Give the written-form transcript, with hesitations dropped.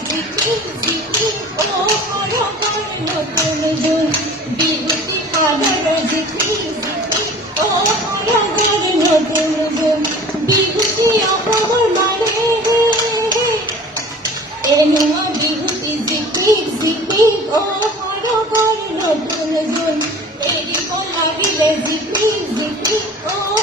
জিকি জিকি ও হরগর নতুন জুন বিভূতি পাড়ার জিকি জিকি ও হরগর নতুন জুন বিভূতি অপর মারে হে হে এনুয়া বিভূতি জিকি জিকি ও হরগর নতুন জুন এরি লাগিলে জিকি জিকি ও